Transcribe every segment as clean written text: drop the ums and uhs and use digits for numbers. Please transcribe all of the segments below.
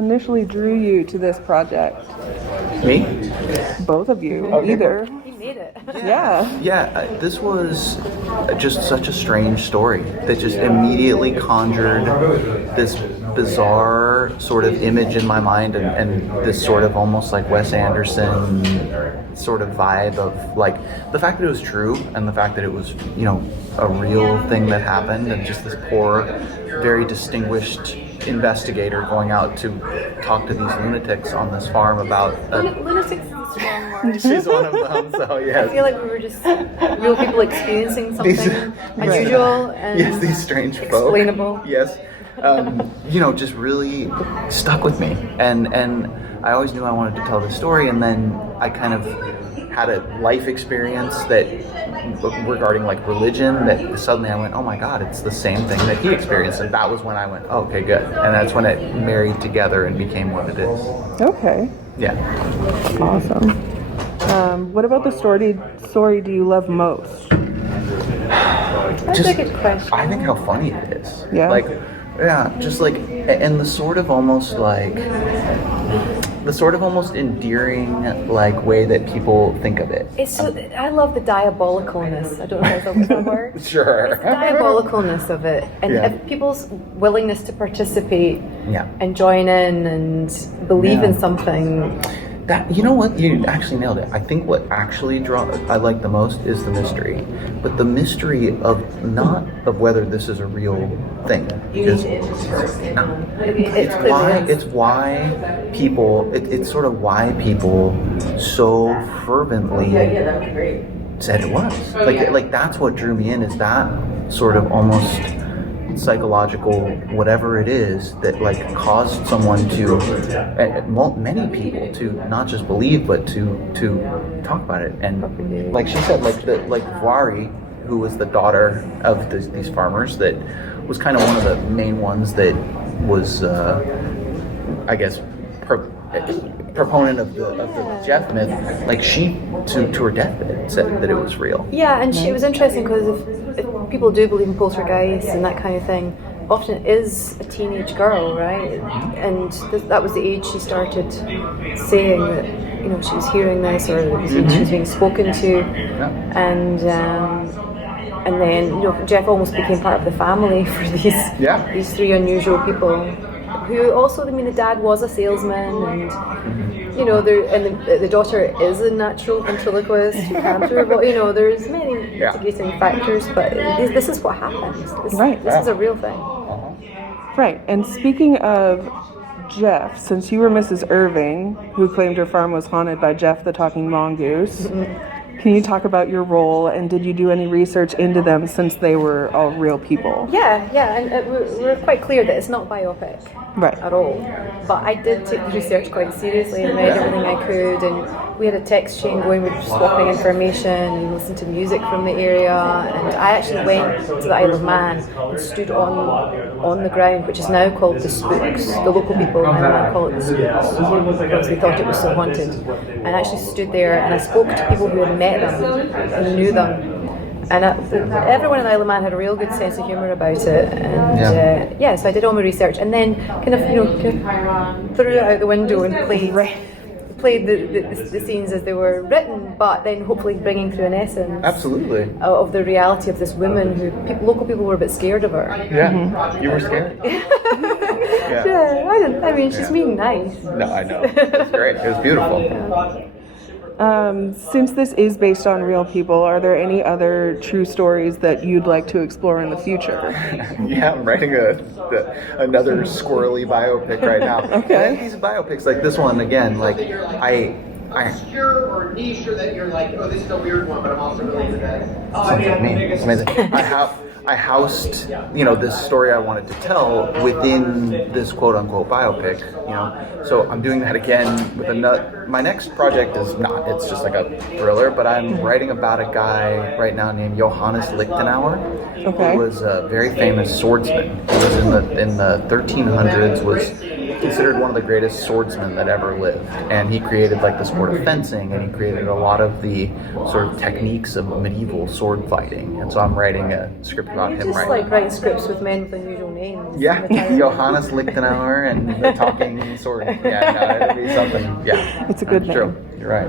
initially drew you to this project? Me? Both of you, Okay. either. You made it. Yeah. This was just such a strange story that just immediately conjured this bizarre sort of image in my mind and this sort of almost like Wes Anderson sort of vibe of like the fact that it was true and the fact that it was, you know, a real thing that happened, and just this poor, very distinguished investigator going out to talk to these lunatics on this farm about Lunatics is a strong word. she's one of them, so yes. I feel like we were just real people experiencing something unusual and yes, these strange folk. explainable. Yes. You know, just really stuck with me. And I always knew I wanted to tell this story, and then I kind of had a life experience that regarding like religion that suddenly I went, oh my God, it's the same thing that he experienced. And that was when I went, oh, okay, good. And that's when it married together and became what it is. Okay. Yeah. Awesome. What about the story do you love most? That's a good question. I think how funny it is. Yeah. Like, yeah, just like, and the sort of almost endearing like way that people think of it. It's so, I love the diabolicalness. I don't know if that's a word. Sure. It's the diabolicalness of it, and Yeah. if people's willingness to participate Yeah. and join in and believe in something. That, you know what, you actually nailed it. I think what actually I like the most is the mystery, but the mystery of not of whether this is a real thing, because it's why people it's sort of why people so fervently said it was like that's what drew me in, is that sort of almost psychological whatever it is that like caused someone to many people to not just believe but to talk about it. And like she said, like Vari, who was the daughter of these farmers, that was kind of one of the main ones that was I guess proponent of the Jeff myth. Like she to her deathbed said that it was real. Yeah, and it was interesting because if people do believe in poltergeists and that kind of thing, often it is a teenage girl, right? And that was the age she started saying that, you know, she was hearing this, or she was being spoken to, and then, you know, Jeff almost became part of the family for these three unusual people. Who also, I mean, the dad was a salesman, and you know, the daughter is a natural ventriloquist who can do her, you know, there's many mitigating factors, but this is what happens. This is a real thing. Right. And speaking of Jeff, since you were Mrs. Irving, who claimed her farm was haunted by Jeff the talking mongoose, can you talk about your role, and did you do any research into them since they were all real people? Yeah, and we're quite clear that it's not biopic at all. But I did take the research quite seriously and read everything I could, and we had a text chain going with swapping information and listened to music from the area. And I actually went to the Isle of Man and stood on the ground, which is now called the Spooks. The local people now call it the Spooks because they thought it was so haunted. And I actually stood there and I spoke to people who had met them and knew them. And everyone in the Isle of Man had a real good sense of humour about it. And so I did all my research and then kind of threw it out the window and played the scenes as they were written, but then hopefully bringing through an essence of the reality of this woman who local people were a bit scared of her. Yeah, you were scared? I mean, she's being nice. No, I know. It's great. It was beautiful. Since this is based on real people, are there any other true stories that you'd like to explore in the future? Yeah, I'm writing another squirrely biopic right now. Okay. And these biopics, like this one, again, like I obscure or niche, or that you're like, oh, this is a weird one, but I'm also really into this. Sounds like me. It's amazing. I housed, you know, this story I wanted to tell within this quote-unquote biopic, you know. So I'm doing that again with my next project is not, it's just like a thriller, but I'm writing about a guy right now named Johannes Lichtenauer, who was a very famous swordsman. He was in the 1300s, was considered one of the greatest swordsmen that ever lived, and he created like the sport of fencing, and he created a lot of the sort of techniques of medieval sword fighting. And so I'm writing a script about him Just right like writing scripts with men with unusual names. Yeah, Johannes Lichtenauer and the talking sword. Yeah, no, it'll be something. Yeah, It's a good name. True. You're right.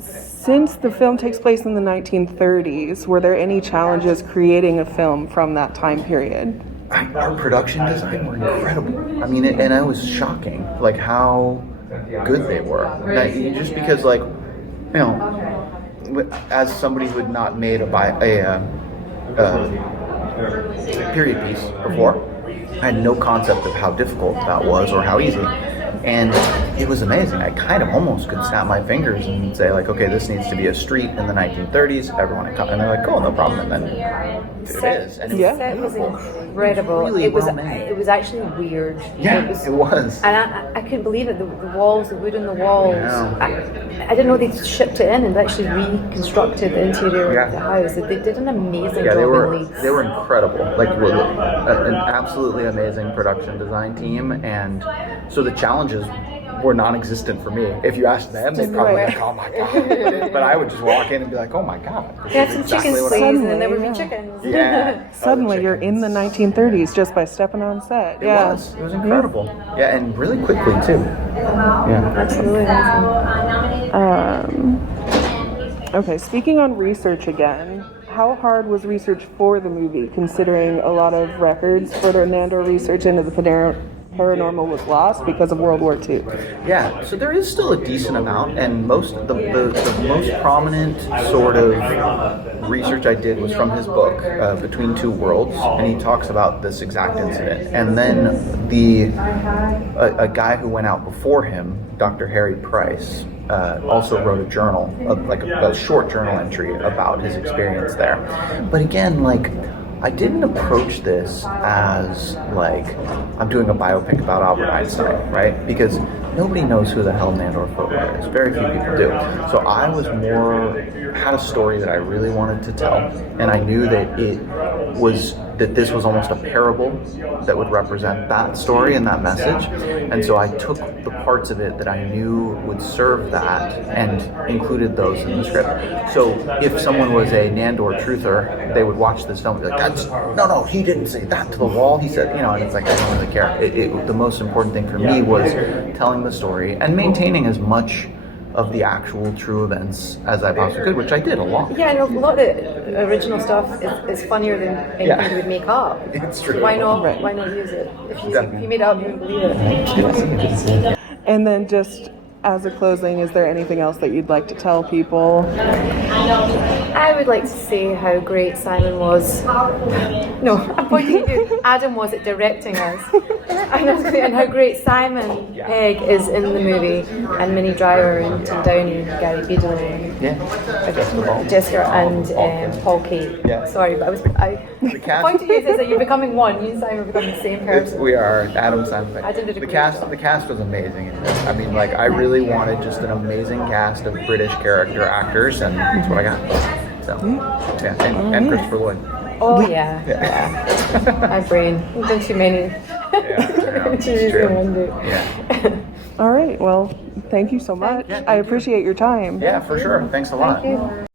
Since the film takes place in the 1930s, were there any challenges creating a film from that time period? Our production design were incredible. I mean, and it was shocking, like how good they were. Just because, like, you know, as somebody who had not made a period piece before, I had no concept of how difficult that was or how easy. And it was amazing. I kind of almost could snap my fingers and say, like, okay, this needs to be a street in the 1930s. Everyone, and they're like, cool, no problem. And then it is. And it was incredible. Really it was well made. it was actually weird. Yeah, it was. And I couldn't believe it. The walls, the wood in the walls. Yeah. I didn't know they'd shipped it in and actually reconstructed the interior of the house. They did an amazing job in Leeds. They were incredible. Like, an absolutely amazing production design team. And so the challenges were non-existent for me. If you asked them, they'd probably be like, oh my God. But I would just walk in and be like, oh my God. They had some chicken what slays and then there would be chickens. Yeah. Suddenly you're in the 1930s just by stepping on set. It was incredible. Yeah, and really quickly too. Yeah. Absolutely amazing. Okay, speaking on research again, how hard was research for the movie, considering a lot of records for their Nandor research into the paranormal was lost because of World War II? Yeah, so there is still a decent amount, and most the most prominent sort of research I did was from his book, Between Two Worlds, and he talks about this exact incident. And then a guy who went out before him, Dr. Harry Price, also wrote a journal, like a short journal entry about his experience there. But again, like, I didn't approach this as like I'm doing a biopic about Albert Einstein, right? Because nobody knows who the hell Nandor Fodor is. Very few people do. So I was had a story that I really wanted to tell, and I knew that this was almost a parable that would represent that story and that message. And so I took the parts of it that I knew would serve that and included those in the script. So if someone was a Nandor truther, they would watch this film and be like, no, he didn't say that to the wall. He said, and it's like, I don't really care. The most important thing for me was telling the story and maintaining as much of the actual true events as I possibly could, which I did a lot. Yeah, and a lot of the original stuff is funnier than anything you would make up. It's true. So why not use it? If you made it up, you wouldn't believe it. And then just as a closing, is there anything else that you'd like to tell people? I would like to say how great Simon was. No, I'm pointing at you. Adam was at directing us. And how great Simon Pegg is in the movie, and Minnie Driver and Tim Downey, Gary Beadle, and Jessica and Paul Kate. Yeah. Sorry, but I pointed at you as that you're becoming one. You and Simon are becoming the same person. We are Adam Simon Pegg. I did a The great cast job. was amazing. I mean, like, I really wanted just an amazing cast of British character actors, and that's what I got. So, and Christopher Lloyd. Oh yeah. My brain. I've done too many. It's true. Yeah. All right, well, thank you so much. I appreciate your time. Yeah, for sure. Thanks a lot. Thank you.